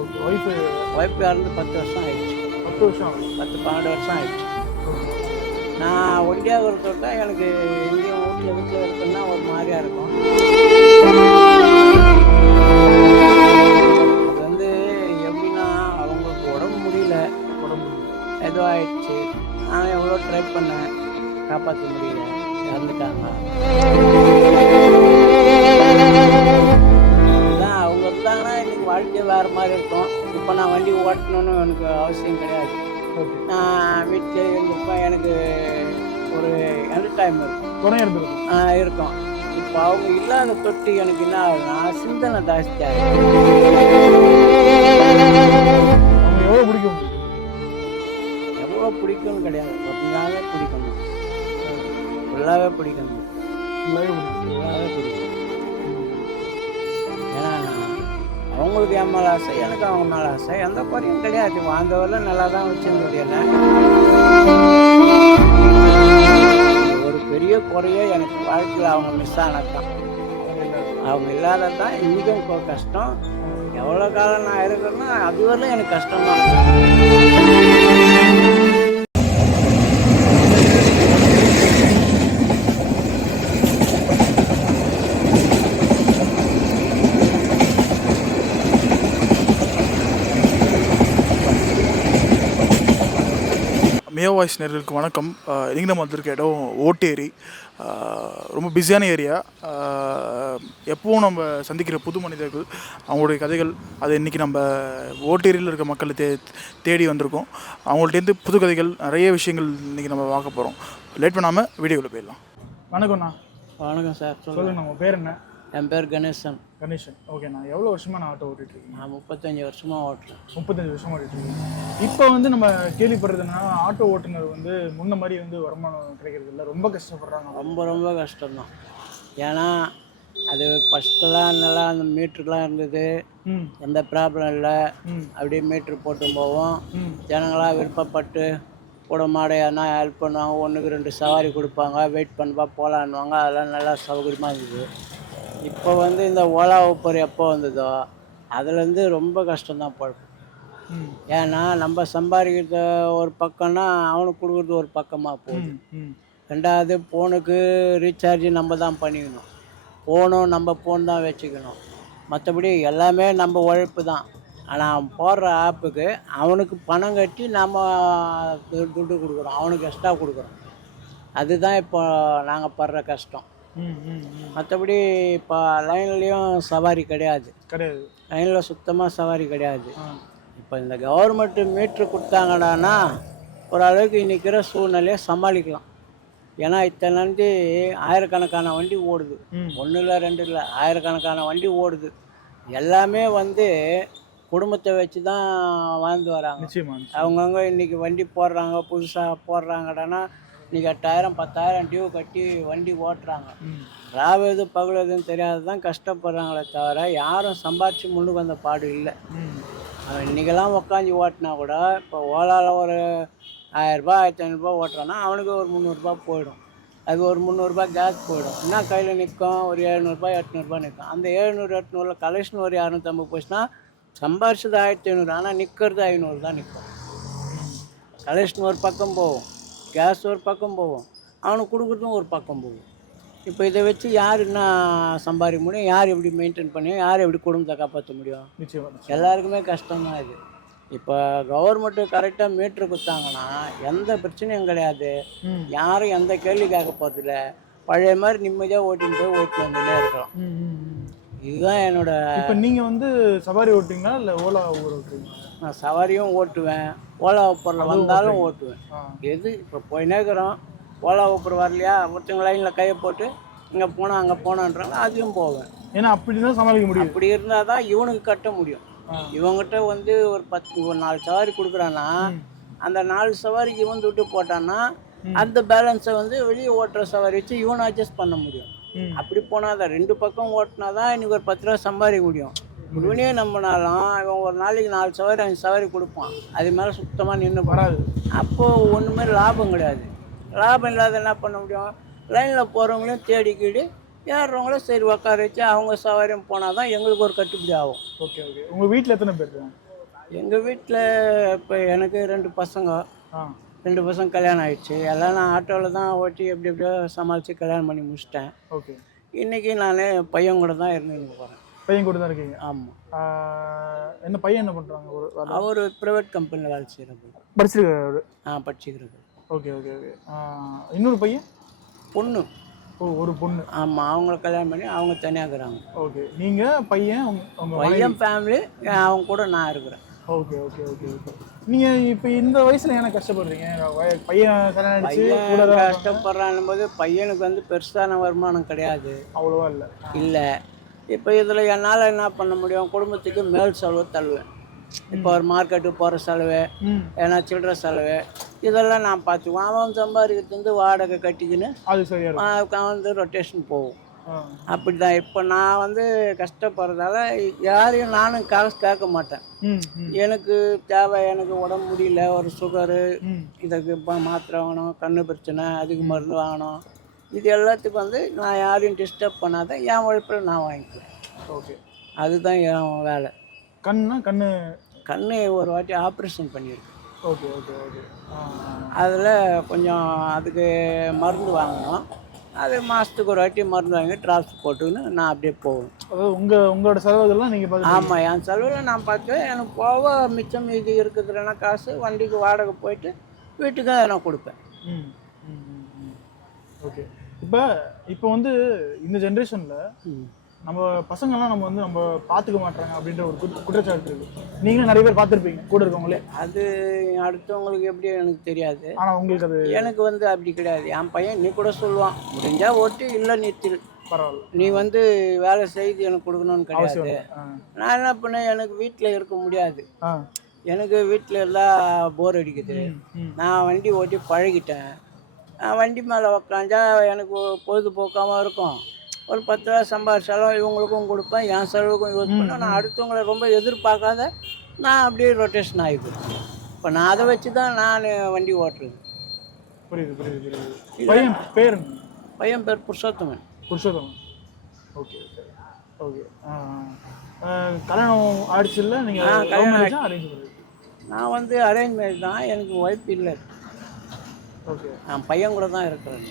Okay. Wife wife இறந்து 10 வருஷம் ஆயிடுச்சு. 10 வருஷம் ஆகுது. 10, 12 வருஷம் ஆயிடுச்சு. ஓகே. நான் ஒண்டியாக இருக்கிறத எனக்கு எங்கேயும் வீட்டில் இருக்குன்னா ஒரு மாதிரியா இருக்கும். அது வந்து எப்படின்னா, அவங்களுக்கு உடம்பு முடியல, உடம்பு ஏதோ ஆயிடுச்சு. நானும் எவ்வளோ ட்ரை பண்ணேன், காப்பாற்ற முடியல, இறந்துட்டாங்க. அதுதான் அவங்க இருந்தாங்கன்னா இன்னைக்கு வாழ்க்கையே வேறு மாதிரி இருக்கும். இப்போ நான் வண்டி ஓட்டணும்னு எனக்கு அவசியம் கிடையாது. ஓகே. நான் வீட்டிலே இருந்திருப்பேன். எனக்கு ஒரு என்டர்டைன்மெண்ட் இருக்கும். துணை இருந்திருக்கும். இருக்கும். இப்போ அவங்க இல்லாத தொட்டு எனக்கு என்ன ஆகுதுன்னா, சிந்தனை ஜாஸ்தியாகுது. அவங்க எவ்வளோ பிடிக்கும்? எவ்வளோ பிடிக்கும்னு கிடையாது, ஃபுல்லாகவே பிடிக்கணும். ஃபுல்லாகவே பிடிக்கணும். ஃபுல்லாகவே பிடிக்கும். ஃபுல்லாகவே பிடிக்கும். ஏன்னா அவங்களுக்கு என் மேலே ஆசை, எனக்கு அவங்க மேலே ஆசை. எந்த குறையும் கிடையாது. வாழ்ந்தவரை நல்லா தான் வச்சுருந்தது. ஒரு பெரிய குறையே எனக்கு வாழ்க்கையில் அவங்க மிஸ் ஆனது தான். அவங்க இல்லாதது தான் இன்றைக்கும் கஷ்டம். எவ்வளோ காலம் நான் இருக்கிறேன்னா அதுவரையிலும் எனக்கு கஷ்டம்தான். மியோ வாய்ஸ் நேயர்களுக்கு வணக்கம். இன்றைக்கி நம்ம வந்திருக்க இடம் ஓட்டேரி. ரொம்ப பிஸியான ஏரியா. எப்போவும் நம்ம சந்திக்கிற புது மனிதர்கள், அவங்களுடைய கதைகள், அதை இன்றைக்கி நம்ம ஓட்டேரியில் இருக்க மக்களை தேடி வந்திருக்கோம். அவங்கள்ட்டேருந்து புது கதைகள், நிறைய விஷயங்கள் இன்றைக்கி நம்ம பார்க்க போகிறோம். லேட் பண்ணாமல் வீடியோவில் போயிடலாம். வணக்கம்ண்ணா. வணக்கம் சார். சொல்லுங்கள், உங்கள் பேர் என்ன? என் பேர் கணேசன். கணேசன். ஓகேண்ணா. எவ்வளோ வருஷமாக நான் ஆட்டோ ஓட்டிகிட்ருக்கேன்? நான் 35 வருஷமாக ஓட்டுறேன். 35 வருஷமாக ஓட்டிகிட்ருக்கேன். இப்போ நம்ம கேள்விப்படுறதுன்னா, ஆட்டோ ஓட்டுநர் முன்ன மாதிரி வருமானம் கிடைக்கிறது இல்லை, ரொம்ப கஷ்டப்படுறாங்க. ரொம்ப ரொம்ப கஷ்டம்தான். ஏன்னா அது ஃபஸ்ட்டெல்லாம் நல்லா அந்த மீட்டருலாம் இருந்தது, எந்த ப்ராப்ளம் இல்லை. அப்படியே மீட்ரு போட்டு போவோம். ஜனங்களாக விருப்பப்பட்டு கூட மாடையானா ஹெல்ப் பண்ணுவாங்க. 1க்கு 2 சவாரி கொடுப்பாங்க, வெயிட் பண்ணுவா போகலான்னுவாங்க. அதெல்லாம் நல்லா சௌகரியமாக இருந்தது. இப்போ இந்த ஓலா ஊப்பர் எப்போ வந்ததோ அதுலேருந்து ரொம்ப கஷ்டம்தான் பழக்கம். ஏன்னா நம்ம சம்பாதிக்கிறது ஒரு பக்கம்னா அவனுக்கு கொடுக்குறது ஒரு பக்கமாக போகுது. ரெண்டாவது ஃபோனுக்கு ரீசார்ஜ் நம்ம தான் பண்ணிக்கணும். ஃபோனும் நம்ம ஃபோன் தான் வச்சுக்கணும். மற்றபடி எல்லாமே நம்ம உழைப்பு தான். ஆனால் அவன் போடுற ஆப்புக்கு அவனுக்கு பணம் கட்டி நம்ம துட்டு கொடுக்குறோம், அவனுக்கு எக்ஸ்ட்ரா கொடுக்குறோம். அதுதான் இப்போ நாங்கள் படுற கஷ்டம். மற்றபடி இப்போ லைன்லேயும் சவாரி கிடையாது. லைனில் சுத்தமாக சவாரி கிடையாது. இப்போ இந்த கவர்மெண்ட்டு மீட்ரு கொடுத்தாங்கடான்னா ஓரளவுக்கு இன்றைக்கிற சூழ்நிலையை சமாளிக்கலாம். ஏன்னா இத்தனை நன்றி ஆயிரக்கணக்கான வண்டி ஓடுது. 1 இல்லை 2 இல்லை, ஆயிரக்கணக்கான வண்டி ஓடுது. எல்லாமே குடும்பத்தை வச்சு தான் வாழ்ந்து வராங்க. அவங்கவுங்க இன்றைக்கி வண்டி போடுறாங்க, புதுசாக போடுறாங்கடான்னா இன்றைக்கி 8000 10,000 டியூ கட்டி வண்டி ஓட்டுறாங்க. ராவு எது பகல் எதுன்னு தெரியாது தான் கஷ்டப்படுறாங்களே தவிர யாரும் சம்பாரித்து முன்னுக்கு வந்த பாடு இல்லை. இன்றைக்கெல்லாம் உக்காஞ்சி ஓட்டினா கூட இப்போ ஓலாவில் ஒரு 1000 1500 ஓட்டுறான்னா அவனுக்கு ஒரு 300 போயிடும். அது ஒரு 300 கேஸ் போயிடும். என்ன கையில் நிற்கும்? ஒரு 700 800 நிற்கும். அந்த 700 800 கலெக்ஷன் ஒரு 250 போச்சுன்னா சம்பாரிச்சது 1500, ஆனால் நிற்கிறது 500 தான் நிற்கும். கலெக்ஷன் ஒரு பக்கம் போகும், கேஸ் ஒரு பக்கம் போகும், அவனுக்கு கொடுக்குறதும் ஒரு பக்கம் போகும். இப்போ இதை வச்சு யார் என்ன சம்பாதிக்க முடியும்? யார் எப்படி மெயின்டைன் பண்ணி யார் எப்படி குடும்பத்தை காப்பாற்ற முடியும்? எல்லாருக்குமே கஷ்டம்தான் இது. இப்போ கவர்மெண்ட்டு கரெக்டாக மீட்ரு கொடுத்தாங்கன்னா எந்த பிரச்சனையும் கிடையாது. யாரும் எந்த கேள்வி கேட்க போகிறதில்ல. பழைய மாதிரி நிம்மதியாக ஓட்டின்னு போய் ஓட்டிட்டு வந்துட்டே இருக்கலாம். இதுதான் என்னோட. இப்போ நீங்கள் சவாரி ஓட்டுவீங்களா இல்லை ஓலா ஊர் ஓட்டுவீங்களா? நான் சவாரியும் ஓட்டுவேன், ஓலா ஊப்பரில் வந்தாலும் ஓட்டுவேன். எது இப்போ போயினே இருக்கிறோம், ஓலா ஊப்பர் வரலையா, ஒருத்தவங்க லைனில் கையை போட்டு இங்கே போனால் அங்கே போனான்றாங்க, அதையும் போவேன். ஏன்னா அப்படி தான் சமாளிக்க முடியும். அப்படி இருந்தால் தான் இவனுக்கு கட்ட முடியும். இவங்ககிட்ட ஒரு 4 சவாரி கொடுக்குறான்னா அந்த 4 சவாரிக்கு இவன் துட்டு போட்டான்னா அந்த பேலன்ஸை வெளியே ஓட்டுற சவாரி வச்சு இவனை அட்ஜஸ்ட் பண்ண முடியும். அப்படி போனால் தான் 2 பக்கம் ஓட்டினா தான் இன்றைக்கி ஒரு 10 ரூபா சம்பாதிக்க முடியும். இவனே நம்பினாலும் இவன் ஒரு நாளைக்கு 4 சவாரி 5 சவாரி கொடுப்பான். அது மேலே சுத்தமாக நின்று வராது. அப்போது ஒன்றுமே லாபம் கிடையாது. லாபம் இல்லாத என்ன பண்ண முடியும்? லைனில் போகிறவங்களையும் தேடிக்கிட்டு ஏறுறவங்களும் சரி உட்கார வச்சு அவங்க சவாரியும் போனால் தான் எங்களுக்கு ஒரு கட்டுப்படி ஆகும். Okay okay. உங்கள் வீட்டில் எத்தனை பேர் இருக்காங்க? எங்கள் வீட்டில் இப்போ எனக்கு 2 பசங்க, ஆ 2 பசங்க கல்யாணம் ஆயிடுச்சு. எல்லாம் நான் ஆட்டோவில் தான் ஓட்டி எப்படி எப்படியோ சமாளித்து கல்யாணம் பண்ணி முடிச்சிட்டேன். ஓகே. இன்றைக்கி நான் பையன் கூட தான் இருந்துன்னு போகிறேன். பையன் கூட தான் இருக்கீங்க. ஆமாம். என்ன பையன் என்ன பண்ணுறாங்க? ஒரு அவர் ப்ரைவேட் கம்பெனியில் வேலை செய்கிறது. படிச்சிருக்காரு. படிச்சுக்கிறது. Okay okay okay. இன்னொரு பையன்? பொண்ணு. ஓ, ஒரு பொண்ணு. ஆமாம், அவங்கள கல்யாணம் பண்ணி அவங்க தனியாக இருக்கிறாங்க. ஓகே. நீங்கள் பையன் உங்கள் பையன் ஃபேமிலி, அவங்க கூட நான் இருக்கிறேன். Okay okay okay okay. நீங்கள் இப்போ இந்த வயசில் ஏன்னா கஷ்டப்படுறீங்க? பையன் கல்யாணம் ஆயிடுச்சு, கூட பையன் கஷ்டப்படுறான் போது பையனுக்கு வந்து பெருசான வருமானம் கிடையாது. அவ்வளோவா இல்லை. இல்லை. இப்போ இதில் என்னால் என்ன பண்ண முடியும்? குடும்பத்துக்கு மேல் செலவு தள்ளுவேன். இப்போ ஒரு மார்க்கெட்டுக்கு போகிற செலவு, ஏன்னா சில்லற செலவு, இதெல்லாம் நான் பார்த்துக்குவேன். அவன் சம்பாதிக்கிறது வந்து வாடகை கட்டிக்கின்னு அது சரியாக வந்து ரொட்டேஷன் போகும். அப்படி தான். இப்போ நான் வந்து கஷ்டப்படுறதால யாரையும் நானும் காசு கேட்க மாட்டேன். எனக்கு தேவை, எனக்கு உடம்பு முடியல, ஒரு சுகரு, இதுக்கு மாத்திரை வாங்கணும், கண்ணு பிரச்சனை, அதுக்கு மருந்து வாங்கணும், இது எல்லாத்துக்கும் வந்து நான் யாரையும் டிஸ்டர்ப் பண்ணாத என் உழைப்பில் நான் வாங்கிக்குவேன். ஓகே. அதுதான் என் வேலை. கண்ணு ஒரு வாட்டி ஆப்ரேஷன் பண்ணியிருக்கு. Okay okay okay. அதில் கொஞ்சம் அதுக்கு மருந்து வாங்கணும். அது மாதத்துக்கு ஒரு வாட்டி மருந்து வாங்கி ட்ராப்ஸ் போட்டுக்கின்னு நான் அப்படியே போவேன். அதாவது உங்களோட செலவுகள்லாம் நீங்கள் பார்த்து? ஆமாம், என் செலவில் நான் பார்க்குவேன். எனக்கு போக மிச்சம் இது இருக்குதுன்னா காசு வண்டிக்கு வாடகை போயிட்டு வீட்டுக்கு நான் கொடுப்பேன். ஓகே. இப்போ வந்து இந்த ஜென்ரேஷனில் நம்ம பசங்கள்லாம் நம்ம பார்த்துக்க மாட்டாங்க அப்படின்ற ஒரு குற்றச்சாட்டு இருக்குது. நீங்களும் நிறைய பேர் பார்த்துருப்பீங்க கூட இருக்கவங்களே. அது அடுத்தவங்களுக்கு எப்படி எனக்கு தெரியாது. ஆனால் உங்களுக்கு அது எனக்கு வந்து அப்படி கிடையாது. என் பையன் நீ கூட சொல்லுவான், முடிஞ்சால் ஓட்டி இல்லை நிறுத்திடு, பரவாயில்ல, நீ வந்து வேலை செய்து எனக்கு கொடுக்கணும்னு கிடையாது. நான் என்ன பண்ணேன், எனக்கு வீட்டில் இருக்க முடியாது. எனக்கு வீட்டில் எல்லாம் போர் அடிக்குது. நான் வண்டி ஓட்டி பழகிட்டேன். வண்டி மேலே உக்காந்தா எனக்கு பொழுதுபோக்காமல் இருக்கும். ஒரு 10 ரூபா சம்பாதிச்சாலும் இவங்களுக்கும் கொடுப்பேன், என் செலவுக்கும் யூஸ் பண்ணேன். நான் அடுத்தவங்களை ரொம்ப எதிர்பார்க்காத நான் அப்படியே ரொட்டேஷன் ஆகிக்கிறேன். இப்போ நான் அதை வச்சு தான் நான் வண்டி ஓட்டுறது. புரியுது புரியுது புரியுது. பையன் பேர்? பையன் பேர் Purushothaman. Purushothaman. Okay okay okay. கல்யாணம் ஆயிடுச்சு இல்லை? நீங்கள் கல்யாணம் அரேஞ்ச் பண்ணுறது? நான் வந்து அரேஞ்ச் மேரேஜ் தான். எனக்கு ஒய்ஃப் இல்லை. ஓகே. நான் பையன் கூட தான் இருக்கிறேன்.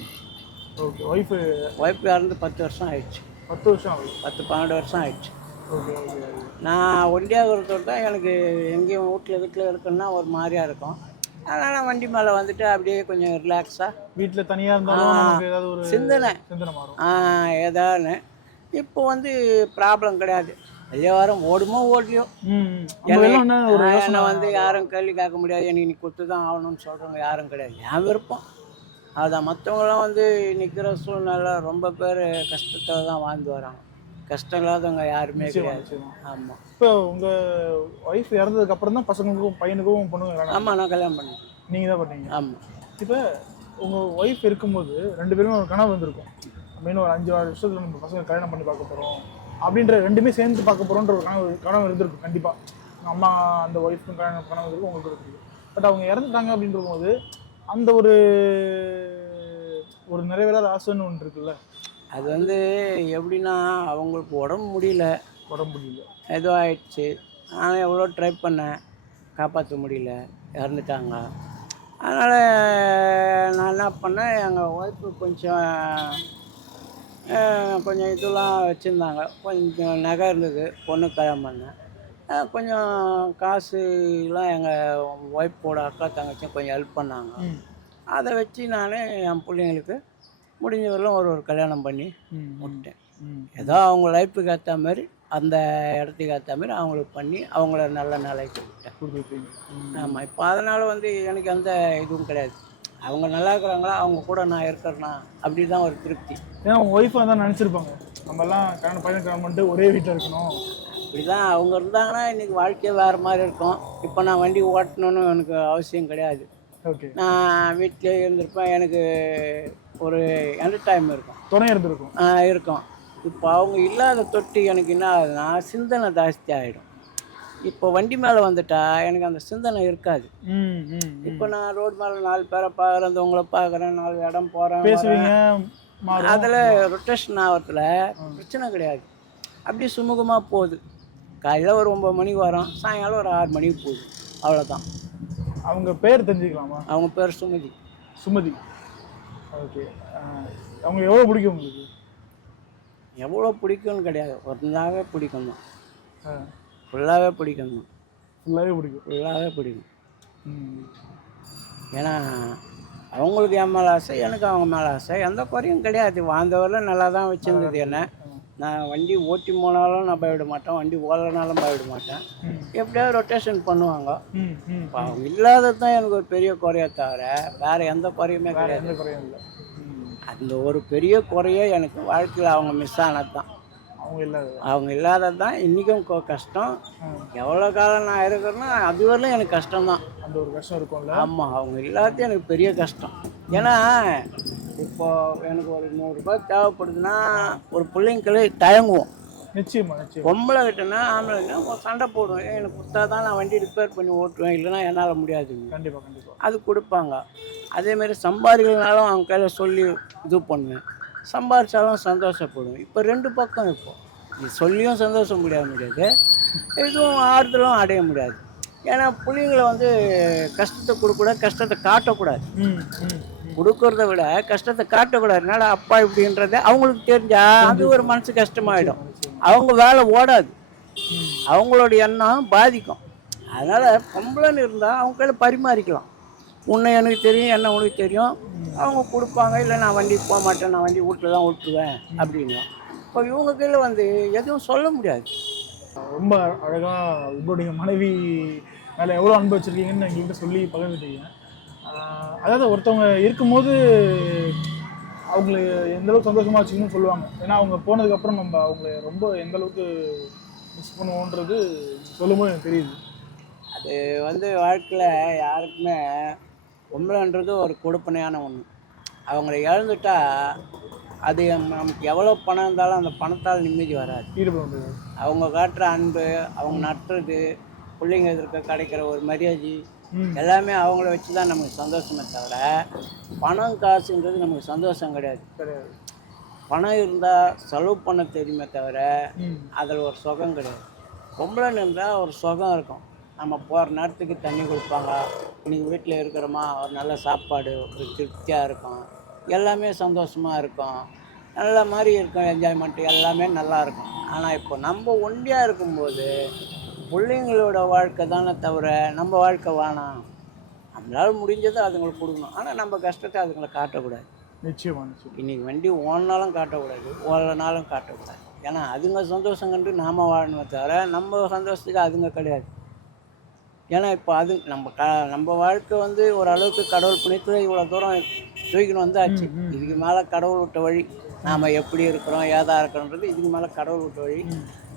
ஓகே. ஒய்ஃப் இறந்து 10 வருஷம் ஆயிடுச்சு. 10 வருஷம் ஆகுது? 10-12 வருஷம் ஆயிடுச்சு. Okay okay. நான் ஒண்டியாக இருக்கிறது தான் எனக்கு எங்கேயும் வீட்டில் இருக்கணும்னா ஒரு மாதிரியாக இருக்கும். அதனால் வண்டி மேலே வந்துட்டு அப்படியே கொஞ்சம் ரிலாக்ஸாக வீட்டில் தனியாக இருந்தாலும் ஏதாவது ஒரு சிந்தனை மாறும். ஏதான்னு. இப்போ வந்து ப்ராப்ளம் கிடையாது. ஐயா வாரம் ஓடுமோ ஓடலையோ, என்னை வந்து யாரும் கேள்வி கேட்க முடியாது. எனக்கு நீ கொடுத்து தான் ஆகணும்னு சொல்கிறவங்க யாரும் கிடையாது. என் விருப்பம் அதுதான். மற்றவங்களாம் வந்து நிற்கிற சூழ்நிலை ரொம்ப பேர் கஷ்டத்தில் தான் வாழ்ந்து வராங்க. கஷ்டம் இல்லாதவங்க யாருமே கிடையாது. ஆமாம். இப்போ உங்கள் ஒய்ஃப் இறந்ததுக்கு அப்புறம் தான் பசங்களுக்கும் பையனுக்கும் பொண்ணுங்க? ஆமாம், நான் கல்யாணம் பண்ணேன். நீங்கள் தான் பண்ணீங்க? ஆமாம். இப்போ உங்கள் ஒய்ஃப் இருக்கும்போது 2 பேரும் ஒரு கனவு வந்திருக்கும். அப்படின்னு ஒரு 5-6 வருஷத்தில் நம்ம பசங்க கல்யாணம் பண்ணி பார்க்க போகிறோம் அப்படின்ற, 2 சேர்ந்து பார்க்க போகிறோன்ற ஒரு கனவு இருந்திருக்கும் கண்டிப்பாக. அம்மா அந்த ஒய்ஃப்க்கும் கனவு இருந்திருக்கும், உங்களுக்கு இருக்குது. பட் அவங்க இறந்துட்டாங்க அப்படின்ற போது அந்த ஒரு நிறைவேறாத ஆசைன்னு ஒன்று இருக்குல்ல? அது வந்து எப்படின்னா, அவங்களுக்கு உடம்பு முடியல, ஏதோ ஆயிடுச்சு. நான் எவ்வளோ ட்ரை பண்ணேன், காப்பாற்ற முடியல, இறந்துட்டாங்க. அதனால் நான் என்ன பண்ணேன், எங்கள் ஒய்ஃபு கொஞ்சம் இதெல்லாம் வச்சுருந்தாங்க. கொஞ்சம் நகை இருந்தது, பொண்ணு கல்யாணம் பண்ணேன். கொஞ்சம் காசுலாம் எங்கள் ஒய்ஃபோட அக்கா தங்கச்சியும் கொஞ்சம் ஹெல்ப் பண்ணாங்க. அதை வச்சு நான் என் பிள்ளைங்களுக்கு முடிஞ்ச வரலாம் ஒரு கல்யாணம் பண்ணி விட்டேன். ஏதோ அவங்க லைஃப்புக்கு ஏற்ற மாதிரி, அந்த இடத்துக்கு ஏற்ற மாதிரி அவங்களுக்கு பண்ணி அவங்கள நல்ல நிலைக்கு விட்டேன். ஆமாம். இப்போ அதனால் வந்து எனக்கு எந்த இதுவும் கிடையாது. அவங்க நல்லா இருக்கிறாங்களா, அவங்க கூட நான் இருக்கிறேன்னா அப்படி தான் ஒரு திருப்தி. ஏன்னா அவங்க ஒய்ஃபாக தான் நினச்சிருப்பாங்க, நம்மலாம் பையன் கல்யாணம் பண்ணிட்டு ஒரே வீட்டில் இருக்கணும். அப்படி தான் அவங்க இருந்தாங்கன்னா இன்றைக்கி வாழ்க்கையே வேறு மாதிரி இருக்கும். இப்போ நான் வண்டி ஓட்டணுன்னு எனக்கு அவசியம் கிடையாது. ஓகே. நான் வீட்டிலே இருந்திருப்பேன். எனக்கு ஒரு என்டர்டைன்மெண்ட் இருக்கும், துணை இருந்திருக்கும் இருக்கும். இப்போ அவங்க இல்லாத தொட்டு எனக்கு என்ன ஆகுதுன்னா, சிந்தனை ஜாஸ்தி ஆகிடும். இப்போ வண்டி மேலே வந்துட்டா எனக்கு அந்த சிந்தனை இருக்காது. இப்போ நான் ரோடு மேலே 4 பேரை பார்க்குறேன், உங்களை பார்க்குறேன், 4 இடம் போகிறேன். அதில் ரொட்டேஷன் ஆகிறதுல பிரச்சனை கிடையாது. அப்படியே சுமூகமாக போகுது. காலையில் ஒரு 9 மணிக்கு வரோம், சாயங்காலம் ஒரு 6 மணிக்கு போகுது, அவ்வளோதான். அவங்க பேர் தெரிஞ்சுக்கலாமா? அவங்க பேர் சுமதி. சுமதி. ஓகே. அவங்க எவ்வளோ பிடிக்கும் உங்களுக்கு? எவ்வளோ பிடிக்கும்னு கிடையாது, ஒன்றாவே பிடிக்கும் தான். ஃபுல்லாகவே பிடிக்கும் தான். ஃபுல்லாகவே பிடிக்கும். ஃபுல்லாகவே பிடிக்கும். ஏன்னா அவங்களுக்கு என் மேலே ஆசை, எனக்கு அவங்க மேலே ஆசை, எந்த குறையும் கிடையாது. வாழ்ந்தவரில் நல்லா தான் வச்சுருந்தது என்ன. நான் வண்டி ஓட்டி போனாலும் நான் பயப்பட மாட்டேன், வண்டி ஓடனாலும் பயப்பட மாட்டேன். எப்படியாவது ரொட்டேஷன் பண்ணுவாங்க. இப்போ அவங்க இல்லாதது தான் எனக்கு ஒரு பெரிய குறையை தவிர வேறு எந்த குறையுமே கிடையாது. எந்த குறையும் இல்லை. அந்த ஒரு பெரிய குறையே எனக்கு வாழ்க்கையில் அவங்க மிஸ் ஆனது தான். அவங்க இல்லாதது தான் இன்றைக்கும் கஷ்டம். எவ்வளோ காலம் நான் இருக்கிறேன்னா அது வரலாம் எனக்கு கஷ்டம்தான். அந்த ஒரு கஷ்டம் இருக்கும்ல. ஆமாம், அவங்க இல்லாதது எனக்கு பெரிய கஷ்டம். ஏன்னா இப்போ எனக்கு ஒரு 100 ரூபாய் தேவைப்படுதுன்னா ஒரு பிள்ளைங்களே தயங்குவோம். நிச்சயமா. பொம்பளை கிட்டனா ஆம்பளைன்னா சண்டை போடுவேன், எனக்கு கொடுத்தா தான் நான் வண்டி ரிப்பேர் பண்ணி ஓட்டுவேன், இல்லைன்னா என்னால் முடியாது. கண்டிப்பாக அது கொடுப்பாங்க. அதேமாரி சம்பாதிக்கலனாலும் அவங்க கையில் சொல்லி இது பண்ணுவேன், சம்பாதிச்சாலும் சந்தோஷப்படுவேன். இப்போ 2 பக்கம். இப்போ இது சொல்லியும் சந்தோஷம் முடியாது, எதுவும் ஆறுதலும் அடைய முடியாது. ஏன்னா பிள்ளைங்களை கஷ்டத்தை கொடுக்கக்கூடாது, கஷ்டத்தை காட்டக்கூடாது. கொடுக்கறத விட கஷ்டத்தை காட்டக்கூடாது. அதனால அப்பா இப்படின்றது அவங்களுக்கு தெரிஞ்சா அது ஒரு மனசு கஷ்டமாயிடும், அவங்க வேலை ஓடாது, அவங்களோட எண்ணம் பாதிக்கும். அதனால் பொம்பளைன்னு இருந்தால் அவங்க கையில் பரிமாறிக்கலாம். உன்னை எனக்கு தெரியும், என்ன உனக்கு தெரியும், அவங்க கொடுப்பாங்க. இல்லை நான் வண்டி போக மாட்டேன், நான் வண்டி வீட்டில் தான் ஓட்டுவேன் அப்படின்னு. இப்போ இவங்க கையில் எதுவும் சொல்ல முடியாது. ரொம்ப அழகாக உங்களுடைய மனைவி மேலே எவ்வளோ அன்பு வச்சுருக்கீங்கன்னு எங்கள்கிட்ட சொல்லி பகிர்ந்துட்டீங்க. அதாவது ஒருத்தவங்க இருக்கும்போது அவங்களுக்கு எந்தளவுக்கு சந்தோஷமாக வச்சுக்கணும்னு சொல்லுவாங்க. ஏன்னா அவங்க போனதுக்கப்புறம் நம்ம அவங்கள ரொம்ப எந்தளவுக்கு மிஸ் பண்ணுவோன்றது சொல்லும்போது எனக்கு தெரியுது. அது வாழ்க்கையில் யாருக்குமே பொம்பளைன்றது ஒரு கொடுப்பனையான ஒன்று. அவங்கள இழந்துட்டா அது நமக்கு எவ்வளோ பணம் இருந்தாலும் அந்த பணத்தால் நிம்மதி வராது. அவங்க காட்டுற அன்பு, அவங்க நட்டுறது, பிள்ளைங்க எதிர்க்க கிடைக்கிற ஒரு மரியாதை எல்லாமே அவங்கள வச்சு தான் நமக்கு சந்தோஷமே தவிர பணம் காசுன்றது நமக்கு சந்தோஷம் கிடையாது. பணம் இருந்தால் செலவு பண்ண தெரியுமே தவிர அதில் ஒரு சுகம் கிடையாது. பொம்பளைன்னு இருந்தால் ஒரு சுகம் இருக்கும். நம்ம போகிற நேரத்துக்கு தண்ணி கொடுப்பாங்க, இன்றைக்கி வீட்டில் இருக்கிறோமா ஒரு நல்ல சாப்பாடு, ஒரு திருப்தியாக இருக்கும், எல்லாமே சந்தோஷமாக இருக்கும், நல்ல மாதிரி இருக்கும், என்ஜாய்மெண்ட்டு எல்லாமே நல்லாயிருக்கும். ஆனால் இப்போ நம்ம ஒண்டியாக இருக்கும்போது பிள்ளைங்களோட வாழ்க்கை தானே தவிர நம்ம வாழ்க்கை வேணாம். நம்மளால் முடிஞ்சதை அதுங்களுக்கு கொடுக்கணும், ஆனால் நம்ம கஷ்டத்தை அதுங்களை காட்டக்கூடாது. நிச்சயமாக. இன்றைக்கி வண்டி ஓடினாலும் காட்டக்கூடாது, ஓடனாலும் காட்டக்கூடாது. ஏன்னா அதுங்க சந்தோஷம் கண்டு நாம் வாழணுமே தவிர நம்ம சந்தோஷத்துக்கு அதுங்க கிடையாது. ஏன்னா இப்போ அது நம்ம வாழ்க்கை ஓரளவுக்கு கடவுள் புண்ணியத்தில் இவ்வளோ தூரம் தூக்கின்னு வந்தாச்சு. இதுக்கு மேலே கடவுள் விட்ட வழி, நாம் எப்படி இருக்கிறோம் ஏதா இருக்கிறோன்றது இதுக்கு மேலே கடவுள் விட்ட வழி.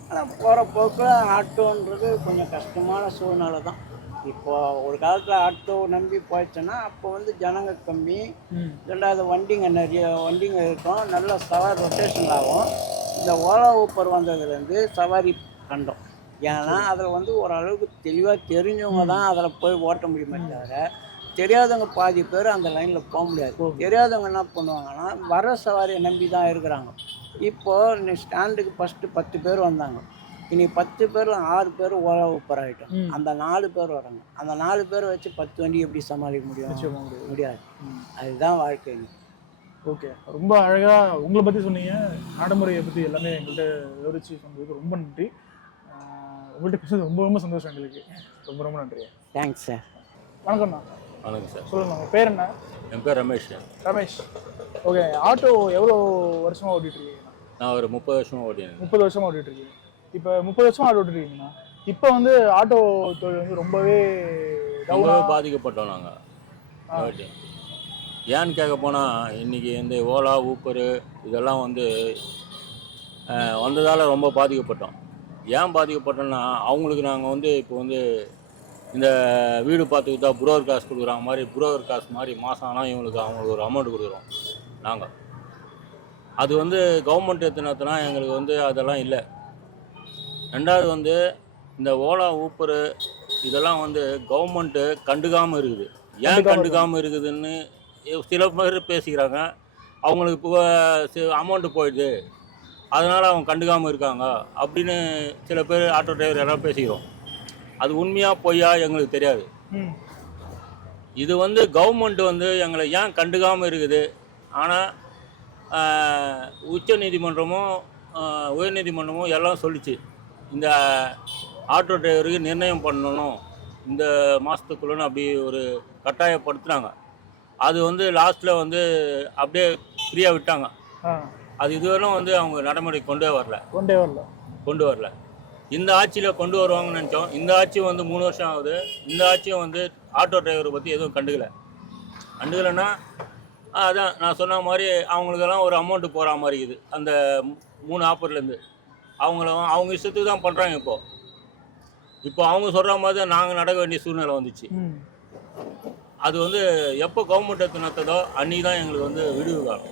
ஆனால் போகிற போக்கில் ஆட்டோன்றது கொஞ்சம் கஷ்டமான சூழ்நிலை தான். இப்போ ஒரு காலத்தில் ஆட்டோ நம்பி போயிடுச்சுன்னா அப்போ ஜனங்க கம்மி, ரெண்டாவது வண்டிங்க நிறைய வண்டிங்க இருக்கும், நல்ல சவாரி ரொட்டேஷன் ஆகும். இந்த ஓலா ஊப்பர் வந்ததுலேருந்து சவாரி கண்டோம். ஏன்னா அதில் ஓரளவுக்கு தெளிவாக தெரிஞ்சவங்க தான் அதில் போய் ஓட்ட முடியுமே தவிர தெரியாதவங்க பாதி பேர் அந்த லைனில் போக முடியாது. தெரியாதவங்க என்ன பண்ணுவாங்கன்னா வர சவாரியை நம்பி தான் இருக்கிறாங்க. இப்போது நீ ஸ்டாண்டுக்கு ஃபஸ்ட்டு 10 பேர் வந்தாங்க, இனி 10 பேரில் 6 பேர் ஓலா ஊப்பர் ஆகிட்டோம். அந்த 4 பேர் வராங்க, அந்த 4 பேரை வச்சு 10 வண்டி எப்படி சமாளிக்க முடியும்? முடியாது. அதுதான் வாழ்க்கை. ஓகே, ரொம்ப அழகாக உங்களை பற்றி சொன்னீங்க, நடைமுறையை பற்றி எல்லாமே எங்கள்கிட்ட விவரித்து சொன்னதுக்கு ரொம்ப நன்றி. உங்கள்கிட்ட பேசுறது ரொம்ப ரொம்ப சந்தோஷம் எங்களுக்கு. ரொம்ப ரொம்ப நன்றி. Thanks sir. வணக்கம்ண்ணா. வணக்கம் சார். சொல்லுங்கள், உங்கள் பேர் என்ன? என் பேர் ரமேஷ். ரமேஷ். ஓகே, ஆட்டோ எவ்வளோ வருஷமாக ஓட்டிகிட்ருக்கீங்கண்ணா? நான் ஒரு 30 வருஷமாக ஓட்டினேன். 30 வருஷமாக ஓட்டிகிட்ருக்கீங்க. இப்போ 30 வருஷமாக ஆட்டோ ஓட்டிருக்கீங்கண்ணா. இப்போ ஆட்டோ தொழில் ரொம்பவே பாதிக்கப்பட்டோம் நாங்கள். ஏன்னு கேட்க போனால் இன்றைக்கி இந்த ஓலா ஊப்பரு இதெல்லாம் வந்ததால் ரொம்ப பாதிக்கப்பட்டோம். ஏன் பாதிக்கப்பட்டோன்னா அவங்களுக்கு நாங்கள் இப்போ இந்த வீடு பார்த்துக்கிட்டா புரோக்கர் காசு கொடுக்குறாங்க மாதிரி, புரோக்கர் காசு மாதிரி மாதம் ஆனால் அவங்களுக்கு ஒரு அமௌண்ட் கொடுக்குறோம் நாங்கள். அது கவர்மெண்ட் எத்தனை எங்களுக்கு அதெல்லாம் இல்லை. ரெண்டாவது இந்த ஓலா ஊப்பரு இதெல்லாம் கவர்மெண்ட்டு கண்டுக்காமல் இருக்குது. ஏன் கண்டுக்காமல் இருக்குதுன்னு சில பேர் பேசிக்கிறாங்க. அவங்களுக்கு இப்போ அமௌண்ட்டு போயிடுது அதனால் அவங்க கண்டுக்காமல் இருக்காங்க அப்படின்னு சில பேர் ஆட்டோ டிரைவர் எல்லாம் பேசிக்கிறோம். அது உண்மையாக பொய்யா எங்களுக்கு தெரியாது. இது வந்து கவர்மெண்ட் வந்து எங்களை ஏன் கண்டுக்காமல் இருக்குது. ஆனால் உச்ச நீதிமன்றமும் உயர்நீதிமன்றமும் எல்லாம் சொல்லிச்சு, இந்த ஆட்டோ டிரைவருக்கு நிர்ணயம் பண்ணணும் இந்த மாதத்துக்குள்ளன்னு அப்படி ஒரு கட்டாயப்படுத்துனாங்க. அது வந்து லாஸ்ட்டில் வந்து அப்படியே ஃப்ரீயாக விட்டாங்க. அது இதுவரையும் வந்து அவங்க நடைமுறை கொண்டே வரல. இந்த ஆட்சியில் கொண்டு வருவாங்கன்னு நினச்சோம். இந்த ஆட்சி வந்து 3 வருஷம் ஆகுது. இந்த ஆட்சியும் வந்து ஆட்டோ டிரைவரை பற்றி எதுவும் கண்டுக்கலைன்னா அதான் நான் சொன்ன மாதிரி அவங்களுக்கெல்லாம் ஒரு அமௌண்ட்டு போகிற மாதிரி இருக்குது. அந்த 3 ஆப்பர்லேருந்து அவங்க இஷ்டத்துக்கு தான் பண்ணுறாங்க. இப்போ அவங்க சொல்கிற மாதிரி தான் நாங்கள் நடக்க வேண்டிய சூழ்நிலை வந்துச்சு. அது வந்து எப்போ கவர்மெண்ட் எடுத்து நடத்ததோ அன்றைக்கி தான் எங்களுக்கு வந்து விடுவு காலம்.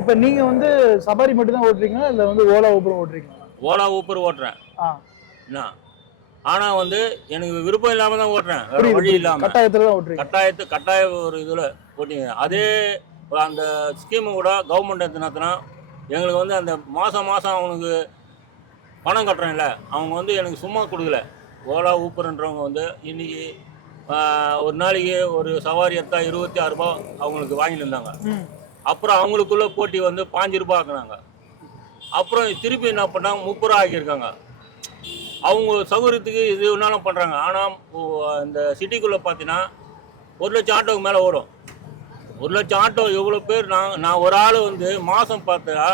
இப்போ நீங்கள் வந்து சபாரி மட்டும் தான் ஓட்டுறீங்களா இல்லை வந்து ஓலா ஊப்பர் ஓட்டுறீங்களா? ஓலா ஊப்பர் ஓட்டுறேன் என்ன, ஆனால் வந்து எனக்கு விருப்பம் இல்லாமல் தான் ஓட்டுறேன், வேறு வழி இல்லாமல். கட்டாயத்தில் தான் ஓட்டுறேன். கட்டாய ஒரு இதில் ஓட்டிங்க. அதே அந்த ஸ்கீமு கூட கவர்மெண்ட் எடுத்து நடத்தினா எங்களுக்கு வந்து அந்த மாதம் அவனுக்கு பணம் கட்டுறேன்ல, அவங்க வந்து எனக்கு சும்மா கொடுக்கல. ஓலா ஊப்பர்ன்றவங்க வந்து இன்றைக்கி ஒரு நாளைக்கு ஒரு சவாரி எடுத்தா 26 ரூபா அவங்களுக்கு வாங்கிட்டு இருந்தாங்க. அப்புறம் அவங்களுக்குள்ள போட்டி வந்து 5 ரூபா ஆக்குனாங்க. அப்புறம் திருப்பி என்ன பண்ணாங்க, 30 ரூபா ஆக்கியிருக்காங்க. அவங்க சௌகரியத்துக்கு இது ஒன்றாலும் பண்ணுறாங்க. ஆனால் இந்த சிட்டிக்குள்ளே பார்த்தீங்கன்னா 1 லட்சம் ஆட்டோவுக்கு மேலே ஓடும். 1 லட்சம் ஆட்டோ எவ்வளோ பேர். நான் ஒரு ஆள் வந்து மாதம் பார்த்தா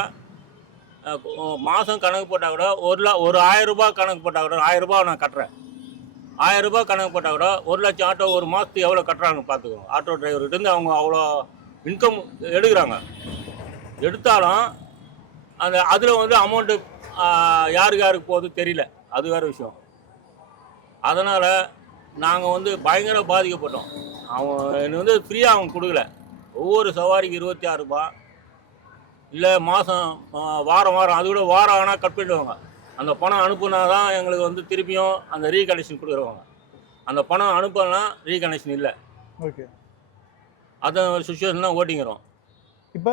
மாதம் கணக்கு போட்டால் கூட ஒரு 1000 ரூபாய் கணக்கு போட்டால் கூட 1000 ரூபாய் நான் கட்டுறேன். 1000 ரூபாய் கணக்கு போட்டால் கூட 1 லட்சம் ஆட்டோ ஒரு மாதத்துக்கு எவ்வளோ கட்டுறாங்க பார்த்துக்கோங்க. ஆட்டோ டிரைவர்கிட்டேருந்து அவங்க அவ்வளோ இன்கம் எடுக்கிறாங்க. எடுத்தாலும் அதில் வந்து அமௌண்ட்டு யாருக்கு போகுது தெரியல, அது வேறு விஷயம். அதனால் நாங்கள் வந்து பயங்கர பாதிக்கப்பட்டோம். அவங்க வந்து ஃப்ரீயாக அவங்க கொடுக்கல. ஒவ்வொரு சவாரிக்கு 26 ரூபா இல்லை மாதம் வாரம் அது கூட வாரம் ஆனால் கட் பண்ணிடுவாங்க. அந்த பணம் அனுப்புனா தான் எங்களுக்கு வந்து திருப்பியும் அந்த ரீகனெக்ஷன் கொடுக்குறவாங்க. அந்த பணம் அனுப்பலாம் ரீகனெக்ஷன் இல்லை. ஓகே, அந்த சுச்சுவேஷன் தான் ஓட்டிங்கிறோம். இப்போ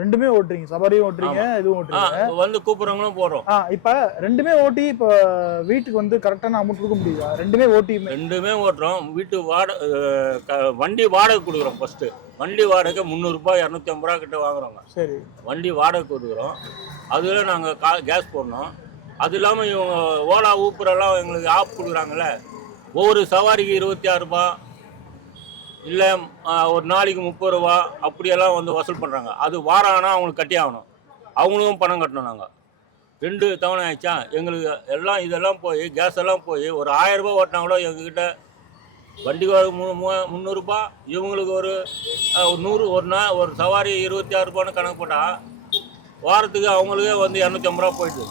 ரெண்டுமே ஓட்டுறீங்க, சவாரியும் ஓட்டுறீங்க, இதுவும் ஓட்டுறீங்க, வந்து கூப்பிட்றவங்களும் போடுறோம். இப்போ ரெண்டுமே ஓட்டி இப்போ வீட்டுக்கு வந்து கரெக்டான அமௌண்ட் கொடுக்க முடியுதா? ரெண்டுமே ஓட்டுறோம். வீட்டு வண்டி வாடகை கொடுக்குறோம். ஃபஸ்ட்டு வண்டி வாடகை 300 ரூபாய் 250 ரூபா கிட்ட வாங்குறோங்க. சரி, வண்டி வாடகை கொடுக்குறோம். அதில் நாங்கள் கேஸ் போடணும். அது இல்லாமல் இவங்க ஓலா ஊப்பரெல்லாம் எங்களுக்கு ஆப் கொடுக்குறாங்கல்ல, ஒவ்வொரு சவாரிக்கு 26 ரூபா இல்லை ஒரு நாளைக்கு 30 ரூபா அப்படியெல்லாம் வந்து வசூல் பண்ணுறாங்க. அது வாரம் ஆனால் அவங்களுக்கு கட்டி ஆகணும், அவங்களுக்கும் பணம் கட்டணும். நாங்கள் 2 தவணை ஆயிடுச்சா எங்களுக்கு எல்லாம் இதெல்லாம் போய் கேஸ் எல்லாம் போய் ஒரு 1000 ரூபா ஓட்டினா கூட எங்ககிட்ட வண்டிக்கு 300 ரூபா, இவங்களுக்கு ஒரு 100 ஒரு சவாரி 26 ரூபான்னு கணக்கு போட்டால் வாரத்துக்கு அவங்களுக்கே வந்து 250 ரூபா போயிடுது.